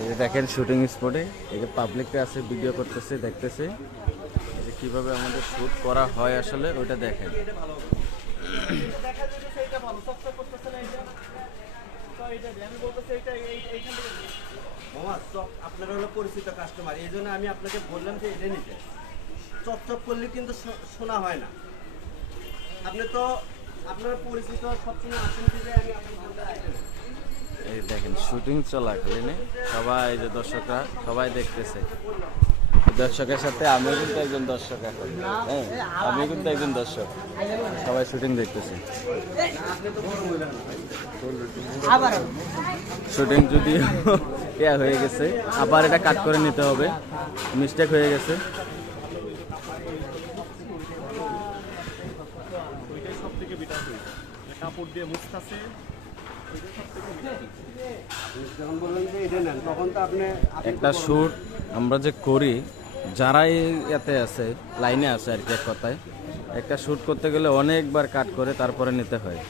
এই যে দেখেন শুটিং স্পটে এই যে পাবলিকটা আছে, ভিডিও করতেছে, দেখতেছে যে কিভাবে আমাদের শুট করা হয় আসলে ওইটা দেখেন। আপনারা হলো পরিচিত কাস্টমার, এই জন্য আমি আপনাকে বললাম যে এটা নিতে। চপচপ করলে কিন্তু শোনা হয় না। আপনি তো আপনারা পরিচিত, সবসময় আসেন দিলে আমি আপনার এই দেখেন শুটিং চলাকালীন সবাই যে দর্শকরা সবাই দেখতেছে। দর্শকের সাথে আমিও কিন্তু একজন দর্শক এখন, হ্যাঁ আমিও কিন্তু একজন দর্শক, সবাই শুটিং দেখতেছে। শুটিং যদি ইয়া হয়ে গেছে আবার এটা কাট করে নিতে হবে, মিস্টেক হয়ে গেছে। কাপড় দিয়ে মুছতেছে, একটা শ্যুট আমরা যে করি, যারাই এতে আছে লাইনে আছে আর কি, এক কথায় একটা শ্যুট করতে গেলে অনেকবার কাট করে তারপরে নিতে হয়।